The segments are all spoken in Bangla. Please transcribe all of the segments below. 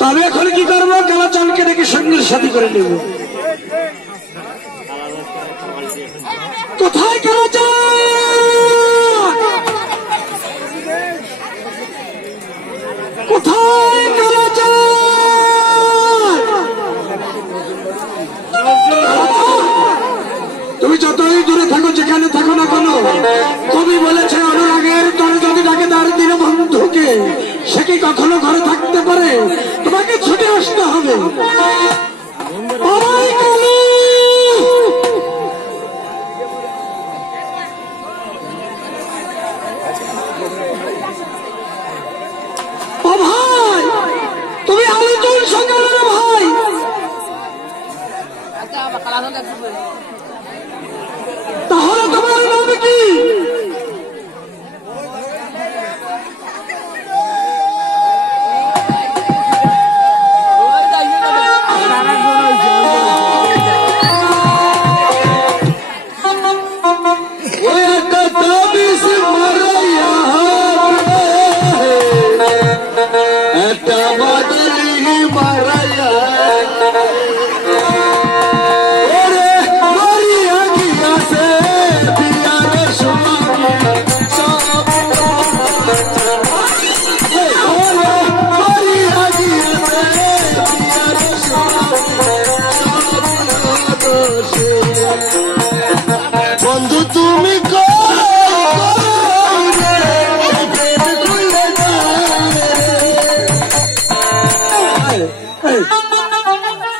তবে এখন কি করবো? কালাচানকে ডেকে সঙ্গের সাথী করে নেব। কোথায় কালাচান? কোথায় কালাচান? তুমি যতই দূরে থাকো, যেখানে থাকো না কেন, কবি বলেছে অনুরাগের তরে যদি ডাকে তার দীনবন্ধুকে, সে কি কখনো ঘরে থাকতে পারে? তোমাকে ছুটে আসতে হবে। ও ভাই, তুমি আলোচন সঙ্গে ভাই, তাহলে তোমার নাম কি?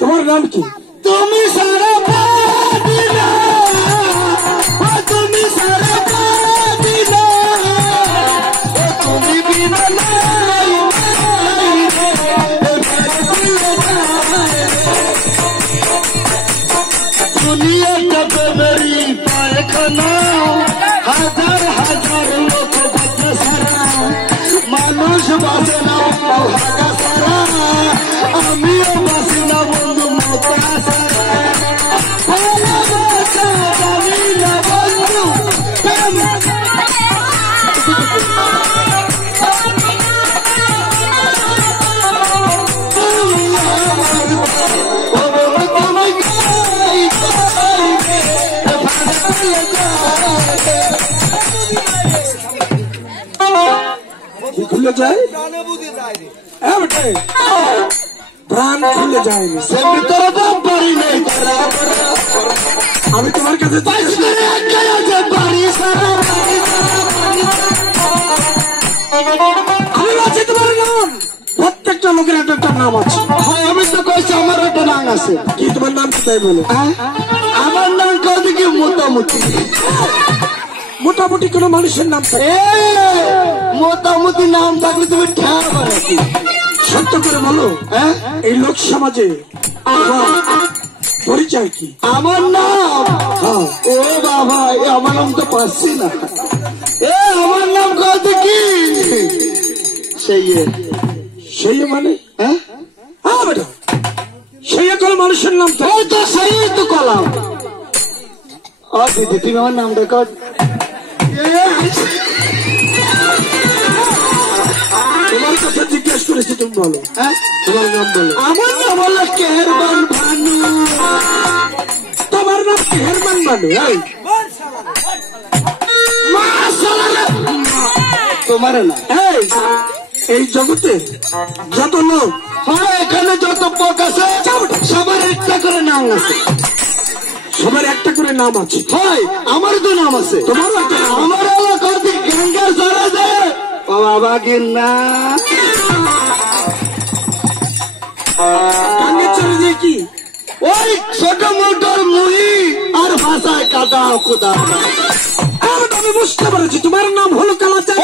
তোমার নাম কি? তুমি সারা পাদিনা, তুমি সারা পাদিনা, তুমি বিনা নাই দুনিয়াটা বেরি পায়খানা, হাজার হাজার লোক বাচ্চা সারা, মানুষ বাঁচে না হাগা সারা, আমিও বাঁচি না বন্ধু মতা সারা, ভালোবাসা জানি না বন্ধু খুলে যায়, প্রাণ খুলে যায়নি, সে ভিতরে পারি নেই। আমি তোমার কাছে আমি বলছি তোমার নাম, প্রত্যেকটা লোকের একটা একটা নাম আছে। আমি তো কইছি আমার একটা নাম আছে। কি তোমার নাম কি তাই বলো? আমার নাম কত কি? মোটামুটি। মোটামুটি কোন মানুষের নাম থাকে? মোটামুটি নাম থাকলে তুমি ঠাবা নাকি? সত্য করে বলো, এই লোক সমাজে পরিচয় কি? আমার নাম? ও বাবা, আমার নাম তো পাচ্ছি না। আমার নাম কত কি? সেই মানে বেটা, সেই কোন মানুষের নাম তো? সেই তো কলাম। ও দিদি, তুমি আমার নাম দেখো। তোমার কথা জিজ্ঞেস করেছি, তুমি বলো। তোমার নাম বলো। আমার নাম হলো কেহরমান ভানু। তোমার নাম কেহরমান ভানু? তোমার না? এই জগতে যত লোক হয়, এখানে যত পোক আছে, সবার একটা করে নাম আছে। সবার একটা করে নাম আছে? হয়, আমারও তো নাম আছে। তোমারও একটা নাম? আমার হলো কার্তিক গঙ্গার সারা যায় বাবা গিন্না। গঙ্গের চলে দিয়ে কি ওই ছোট মোটর মুড়ি আর ভাষায় কাদা কুদা। আমি বুঝতে পেরেছি, তোমার নাম হলো কালাচান।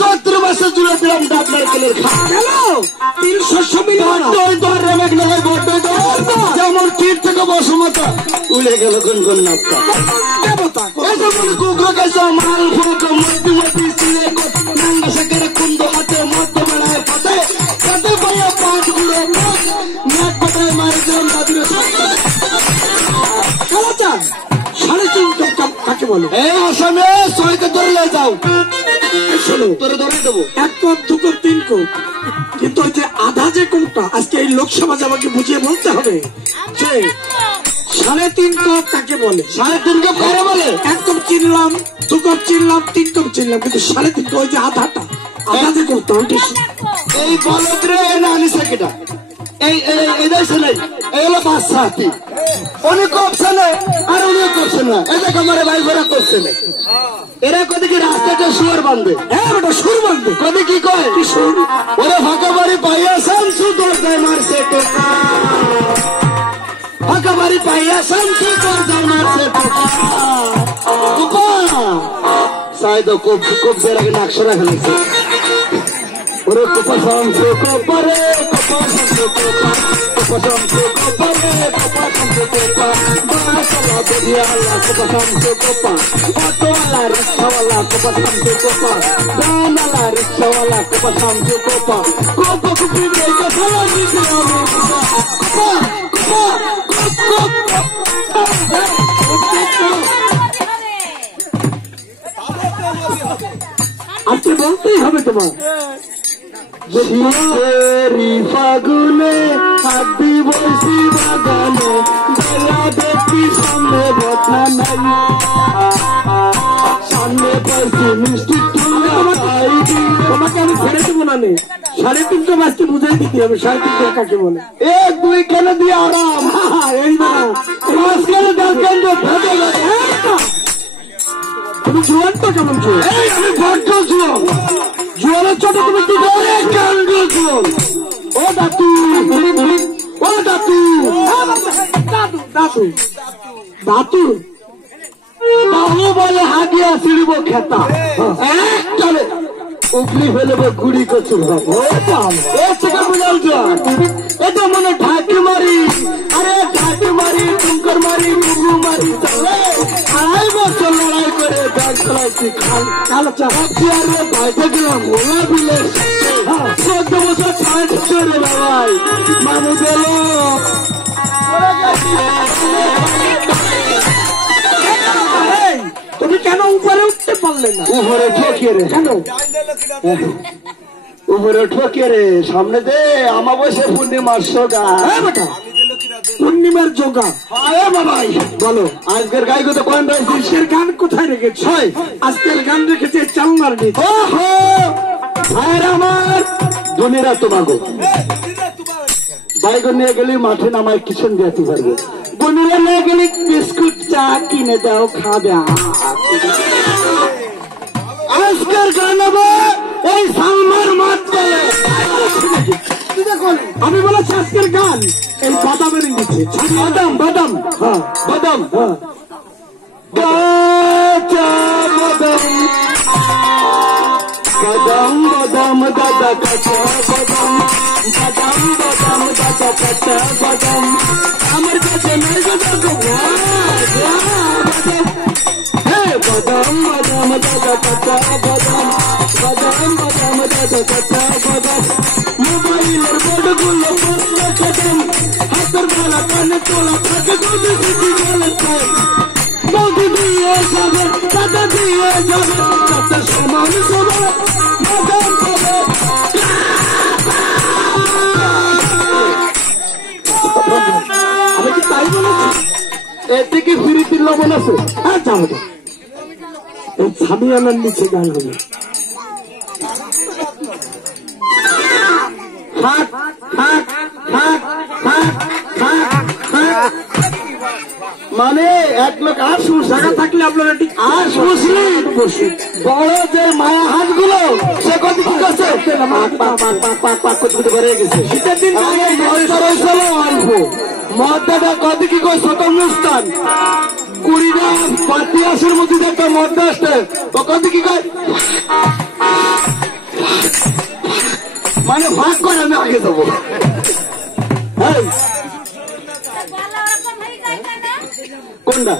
14 বছর জুড়ে দিলাম ডাবলার কেলের খা। 300 যেমন তীর থেকে বসমতা উড়ে গেল কোন কোন নাপটা দেবতা। কুকুর কাছে মাল ফুক মতি মতি সিলে নাঙ্গা শেখের কুন্দ হাতে মত বেড়ায় ফাতে কাতে পাইয়া পাঁচ গুড়ো নাক পাতায় মারি দিলাম দাদির। কালাচান 3.5 কাকে বলো? আসামে সইতে ধরলে যাও। শোনো, হলো তোরে ধরে দেবো 1 কোপ 2 কোপ 3 কোপ, কিন্তু ওই যে আধা যে কোপটা আজকে এই লোকসভা আমাকে বুঝিয়ে বলতে হবে যে 3.5 কোপ কাকে বলে। 3.5 কোপ কারে বলে? 1 কোপ চিনলাম, 2 কোপ চিনলাম, 3 কোপ চিনলাম, কিন্তু 3.5 কোপ ওই যে আধাটা, আধা যে কোপটা ওইটা। এই বলদ রে না আনিছে কেটা? এই দেশে নাই, এই হলো বাচ্চা হাতি। অনেক করছে না আর অনেক করছে না, এটা আমার ভাই ঘোরা করছে না। এরা কদি কি রাস্তাটা শুয়ার বাঁধবে? হ্যাঁ ওটা সুর বাঁধবে। কদি কি কয়? কি সুর? ওরা ফাঁকা বাড়ি পাইয়া শামসু দরজায় মারছে টোকা, ফাঁকা বাড়ি পাইয়া শামসু দরজায় মারছে টোকা। সাইদ কোপ কোপ দের আগে নাকশরা ফেলেছে। ওরে কোপা শামসু কোপারে, কোপা শামসু কোপা, কোপা শামসু কোপারে, কোপা শামসু কোপা। বাসালা বেরিয়ালা কোপা শামসু কোপা, অটোওয়ালা রিক্সাওয়ালা কোপা শামসু কোপা, গানওয়ালা রিক্সাওয়ালা কোপা শামসু কোপা। কোপা কুপি দেখে ভালো দিকে আমি কোপা, কোপা কোপা আপনি বলতেই হবে তোমার। শীতেরি ফাগুনে হাতি বসি বাগানে, বেলা দেখি সামনে বদনা নাই, সামনে বসি মিষ্টি তোমাকে আমি ছেড়ে দেবো না। 3.5 বাজতে বুঝাই দিতে হবে 3.5 কাকে বলে। 1 2 কেন দিয়ে আরাম এই না মাঝখানে দেখেন তো ফেটে গেছে। তুমি জোয়ানটা কেমন ছিল? আমি বড্ড জোয়ান, জোয়ানের চোটে তুমি কি অনেক কাণ্ড জোয়ান। ও দাতু, ও দাতু, দাদু দাদু দাদু বাহু বলে হাগিয়া ছিড়ব খেতা, একটালে উগলি ফেলব গুড়ি কচুর হবে। এটা মনে ঢাকি মারি, আরে ঢাকি মারি, টুঙ্কর মারি, মুগু মারি, চলে 2.5 বছর লড়াই করে ব্যাগ চালাইছি কালো চালাচ্ছি। আরে বাইরে গেলাম ওলা বিলে 14 বছর ছাড় করে বাবাই মানে গেল। তুমি কেন উপরে উঠতে পারলে না? উপরে ঠকিয়ে রে, কেন উপরে ঠকিয়ে রে, সামনে দে আমাবস্যা পূর্ণিমার সোগা। বেটা পূর্ণিমার যোগা। আরে বাবাই বলো আজকের গাই কত কোন রয়েছে? আজকের গান কোথায় রেখেছ? আজকের গান রেখেছে চালনার নিচে। ওহো ভাইয়ের আমার বোনেরা তোমাগো বাইগন নিয়ে গেলে মাঠে নামায় কিচন দিতে পারবে, বোনেরা নিয়ে গেলে বিস্কুট চা কিনে দাও খাবে। আজকের গান হবে এই সালমার মাঠ বলে। আমি বলেছি আজকের গান এই বাদামের নিচে। বাদাম বাদাম, হ্যাঁ বাদাম, হ্যাঁ কাঁচা বাদাম, বাদাম বাদাম দাদা কাঁচা বাদাম, বাদাম বাদাম দাদা কাঁচা বাদাম, আমার কাছে নাই বাদাম, হে বাদাম বাদাম দাদা কাঁচা বাদাম, বাদাম বাদাম দাদা কাঁচা বাদাম। মোবাইলের বোর্ডগুলো প্রশ্ন কদম, হাতের বেলা কানে তোলা থাকে যদি কিছু গেলে বৌদি দিয়ে যাবে, দাদা দিয়ে যাবে, তাতে সমান যাবে, বাদাম পাবে। আমি কি তাই বলেছি? এতে কি ফিরিতির লবণ আছে? হ্যাঁ যাবো তো। এই ছাবিয়ানার নিচে গান হবে। হাক হাক হাক হাক হাক হাক, মানে এক লোক আর জায়গা থাকলে আপনারা ঠিক আর শুনছিলি বড় যে মায়া হাতগুলো সে কত কি করছে, করে গেছে। শীতের দিন অল্প মদ্দাটা কত কি করছে তো অনুষ্ঠান 20টা পার্টি আসের মধ্যে একটা মদ্দা আসছে, ও কত কি কয় মানে ভাগ করে আমি আগে যাবো। কোনটা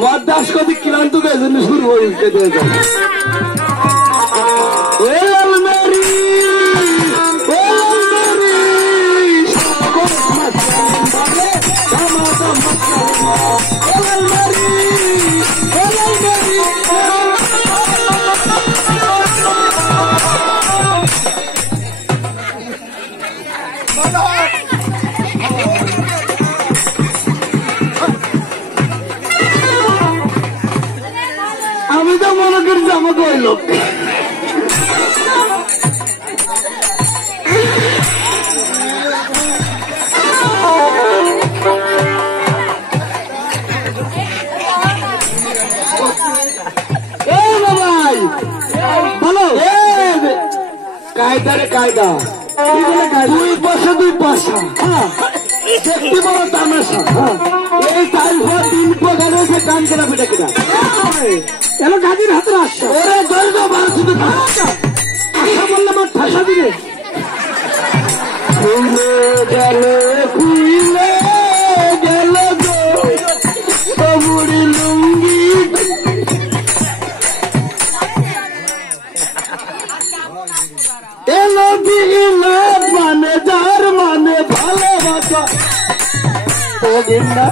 মদ দাস কদি ক্লান্ত গেছে শুরু হয়ে কায়দা রে কায়দা, কি বলে কায়দা? 2 পয়সা 2 পয়সা, হ্যাঁ, দেখতে বড় তামাশা। এই তাই 3 পয়সা যে কান কেনা পিঠা কিনা এলো গাজীর হাতে আসছে। ওরে দর্গ বার শুধু আশা বললে আমার ঠাসা দিবে। গেল খুইলে গেল গো বুড়ি লুঙ্গি, এলো বিনা মানে যার মানে ভালোবাসা ও বিনা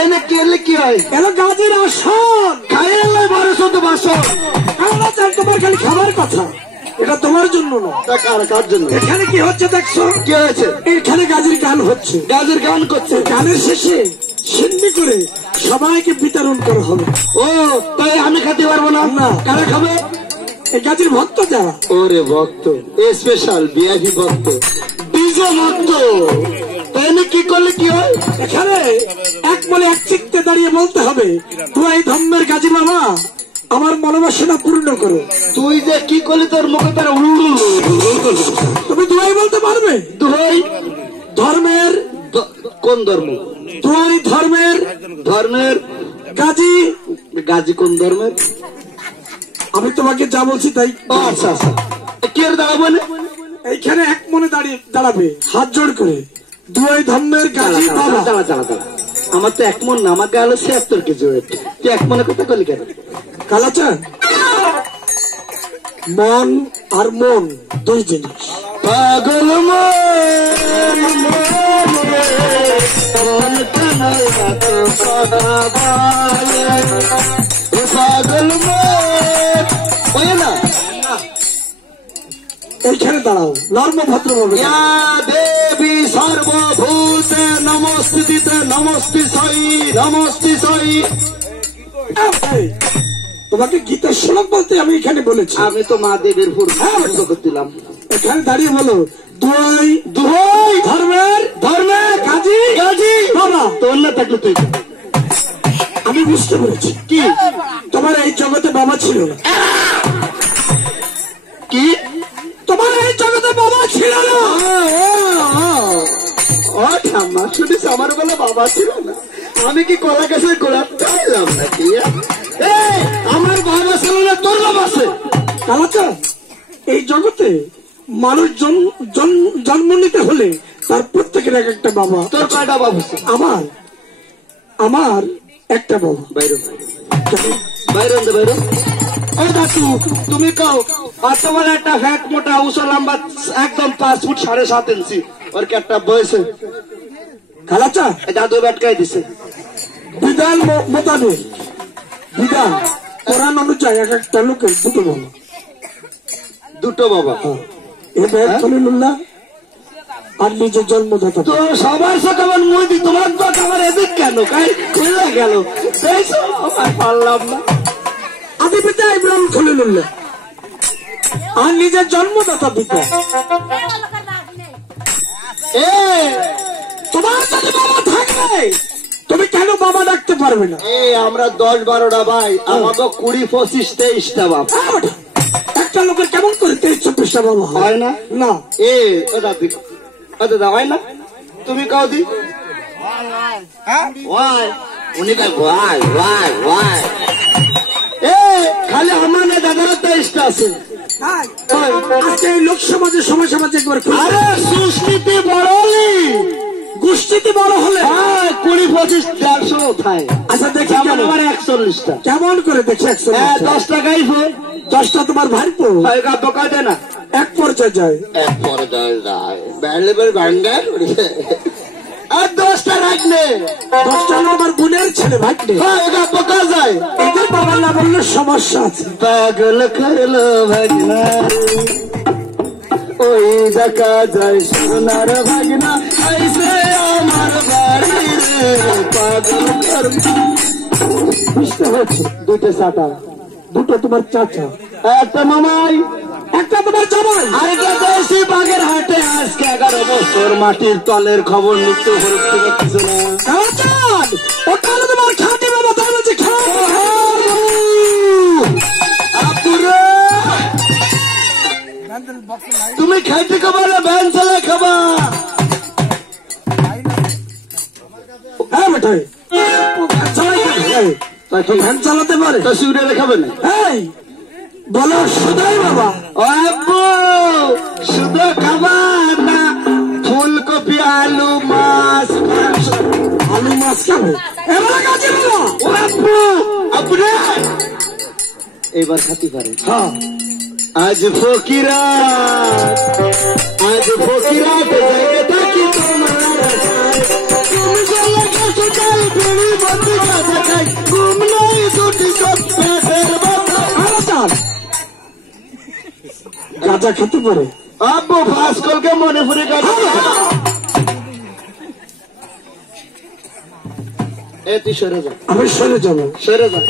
এনে কেলে কি হয়? এলো গাজীর আসন। খাইয়ে 1200 বাসন। তোমার খালি খাবার কথা, এটা তোমার জন্য না। কার জন্য? এখানে কি হচ্ছে দেখছো? কি হয়েছে? এখানে গাজীর গান হচ্ছে। গাজের গান করছে। গানের শেষে সিন্নি করে সবাইকে বিতরণ করা হবে। ও তাই আমি খেতে পারবো না? না। কারা খাবে? এই গাজীর ভক্ত যারা। ওরে ভক্ত, স্পেশাল ভিআইপি ভক্ত, ডিজে ভক্ত। তাই না? কি করলে কি হয়? এখানে এক মনে এক চিত্তে দাঁড়িয়ে বলতে হবে, তুই ধর্মের গাজী বাবা আমার মনোবাসনা পূর্ণ করো। তুই যে কি করলি তোর মুখে তারা তুমি দুয়াই বলতে পারবে? দুই ধর্মের কোন ধর্ম? দুয়াই ধর্মের ধর্মের গাজী। গাজী কোন ধর্মের? আমি তোমাকে যা বলছি তাই। ও আচ্ছা আচ্ছা, কি আর দাঁড়াবো না? এইখানে এক মনে দাঁড়াবে হাত জোড় করে, দুয়াই ধর্মের গাজী বাবা। দাঁড়া দাঁড়া দাঁড়া, আমার তো 1 মন না, আমার গায়ে হলো 76 কেজি ওয়েট। তুই 1 মনে কথা করলি কেন? কালাচান, মন আর মন 2 জিনিস। পাগল পাগল না এইখানে দাঁড়াও নর্ম ভদ্র ভাবে। দেবী সর্বভূত নমস্তিতে নমস্তি সই নমস্তি সই। তোমাকে গীতার শ্লোক বলতে আমি এখানে বলেছি। আমি তো মা দেবীর পূর্ব করছিলাম। এখানে দাঁড়িয়ে বলো, দুই দুই ধর্মের ধর্মের গাজী গাজী বাবা। তোর না থাকলে তুই। আমি বুঝতে পেরেছি কি তোমার এই জগতে বাবা ছিল না। কি তোমার এই জগতে বাবা ছিল না? ও ঠাম্মা, শুনিস আমার বলে বাবা ছিল না? আমি কি কলা গাছের গোড়া চাইলাম নাকি? আমার বাবা ছিল না, তোর বাবা আছে। কালাচা, এই জগতে মানুষ জন্ম নিতে হলে তার প্রত্যেকের এক একটা বাবা। তোর কয়টা বাবা? আমার আমার একটা বাবা। বাইরে বাইরে বাইরে। ও দাদু, তুমি কাও এত বড় একটা ফ্যাট মোটা উঁচু লম্বা একদম 5 ফুট 7.5 ইঞ্চি, ওর কি একটা বয়সে? কালাচা, দাদু ব্যাটকাই দিছে। বিধান মোতাবেক, বিধান কোরআন অনুযায়ী এক একটা লোকের দুটো বাবা। দুটো বাবা? খলিলুল্লাহ আর নিজের জন্মদাতা। তো সবার সাথে আমার মুদি, তোমার তো আমার এদিক কেন কাই খুলে গেল? পারলাম না। আদি পিতা ইব্রাহিম খলিলুল্লাহ আর নিজের জন্মদাতা পিতা। তোমার যদি বাবা থাকবে তুমি কেন বাবা ডাকতে পারবে না? আমরা 10-12টা ভাই, আমাকে 20-25-23টা বাপ। একটা লোকের কেমন করে 23-24টা বাবা হয় না? না। দাদা হয় না? তুমি কাউ দি উনি খালি আমার না দাদার 23টা আছে। আজকে এই লোক সমাজে সমাজ সমাজে একবার আরে সুস্থিতি বড়লি গোষ্ঠীতে বড় হলে 20-25-150 থাই। আচ্ছা দেখি আমার 41টা। কেমন করে দেখি 10 টাকাই 10টা তোমার ভাইপো বোকা দেয় না, এক পর্যায়ে যায়। এক পর্যায়ে যায় ভাঙ্গার আর 10টা রাখলে 10টা আমার বোনের ছেলে ভাইটে বোকা যায়। এদের বাবা না বললে সমস্যা আছে। পাগল করলো ভাগনা, ওই দেখা যায় সোনার ভাগনা, ऐसे আমার বাড়ি রে পাগল করলো। বুঝতে হচ্ছে 2টা চাটা, 2টো তোমার চাচা, একটা মামাই, একটা তোমার জামাই, আরেকটা দেশি বাগের হাটে আজকে 11 বছর মাটির তলের খবর নিতে হচ্ছে না। ওটা তোমার খাটি বাবা, তাই বলছি তুমি খাইতে খাবা না ভ্যান চালায় খাবা? হ্যাঁ বেটাই ও ভ্যান চালাইতে পারে। তাই তো ভ্যান চালাতে পারে। তো সিউরে খাবে না? এই বলো সদাই বাবা ও আব্বু শুধু খাবা না ফুলকপি আলু মাছ মাংস? আলু মাছ খাবে এবার কাজে বলো। ও আব্বু আব্বু রে এবার খাতি পারে। হ্যাঁ আজ ফকিরা জায়গা থাকি তোমার আশায়। তুমি গেলে কাছে যাই বেড়ি বন্ধু কাছে খাই ঘুম নাই দুটি সব পেটের ব্যথা। গাঁজা খেতে পারে। আব্বু ফাঁস কলকে মনে পড়ে গেল। এ তুই সরে যা, আমি সরে যাবো। সরে যা।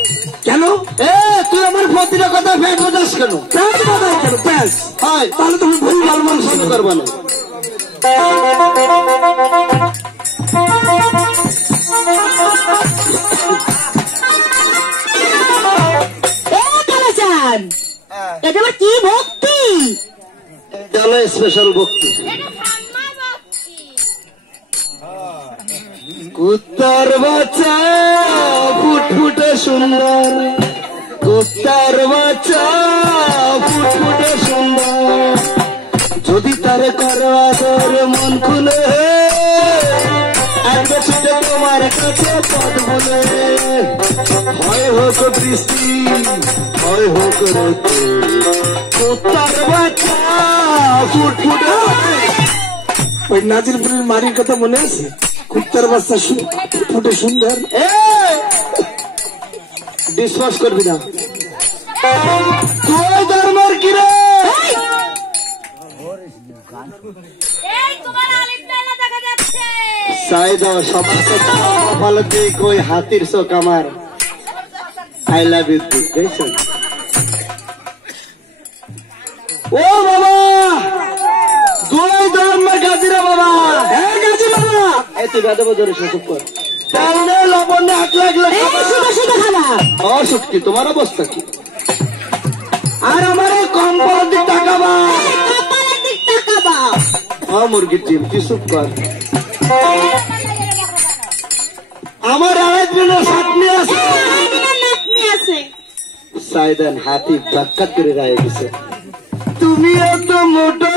কেন? এ তুই আমার প্রতিটা কথা ফেট বাজাস কেন? প্যাস বাদাই কেন? প্যাস হয় তাহলে তুমি ভুল ভাল মানুষ শুরু করবা না। এটা আবার কি ভক্তি? চলো স্পেশাল ভক্তি। কুত্তার বাচ্চা ফুটফুটে সুন্দর, কুত্তার বাচ্চা ফুটফুটে সুন্দর, যদি তার করো আদর মন খুলে একবার ছুটে তোমার কাছে পদ বলে। হয় হোক বৃষ্টি হয় হোক রোদ, কুত্তার বাচ্চা ফুটফুটে। ওই নাজিরপুরের মারির কথা মনে আছে? কুত্তার বাচ্চা ফুটে সুন্দর। বিশ্বাস করবি না তুই ধর্মের কিরে? সাইদ সমস্ত ভালো দিক ওই হাতির চোখ আমার আই লাভ ইউ দেখছেন? ও বাবা দুই ধর্মের গাজিরা বাবা। হ্যাঁ গাজি বাবা এই তুই গাদা বদরে চুপ কর। তাহলে লবণ হাত লাগলে অসুখ তোমার অবস্থা কি? আর আমার কম্পাউন্ড দিক টাকাবা মুরগির ডিম তুই চুপ কর। আমার আরেকজনের সাথে আছে সাইদান হাতি ধাক্কা করে রায় গেছে। তুমি এত মোটা